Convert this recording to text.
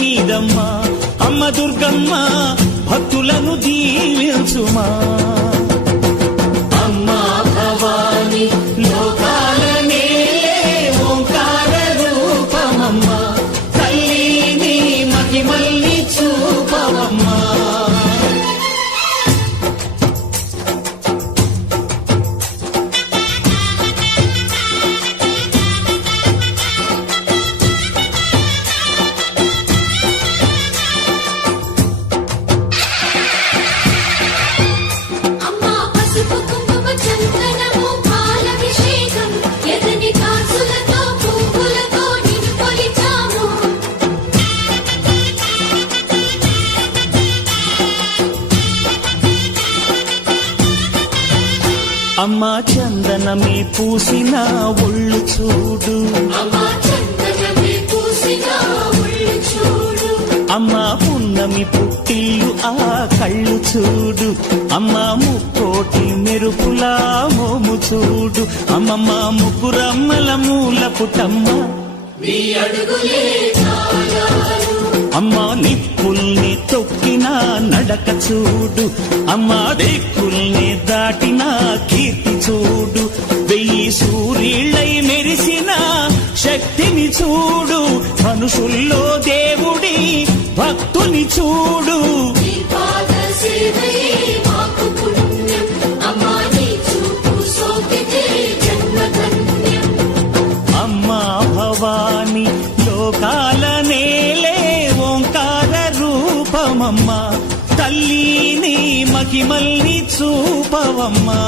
నీదమ్మా అమ్మ దుర్గమ్మ భక్తులను దీవించుమా అమ్మా భవాని లోకాల నేలే ఓంకార రూపమమ్మా తల్లిని మహిమల్ని చూపవమ్మా అమ్మా చందనమే పూసిన ఒళ్ళు చూడు అమ్మా పున్నమి పుట్టిల్లు ఆ కళ్ళు చూడు అమ్మా ముక్కోటి మెరుపులా మోము చూడు అమ్మమ్మ ముగ్గురమ్మల మూల పుటమ్మ అమ్మా నిప్పుల్ని తొక్కిన నడక చూడు అమ్మా దిక్కుల్ని దాటిన కీర్తి చూడు 1000 సూర్యుళ్ళై మెరిసిన శక్తిని చూడు మనుషుల్లో దేవుడి భక్తుని చూడు అమ్మా భవాని లోకాల నేలే ఓంకార రూపమమ్మా తల్లిని మహిమల్ని చూపవమ్మా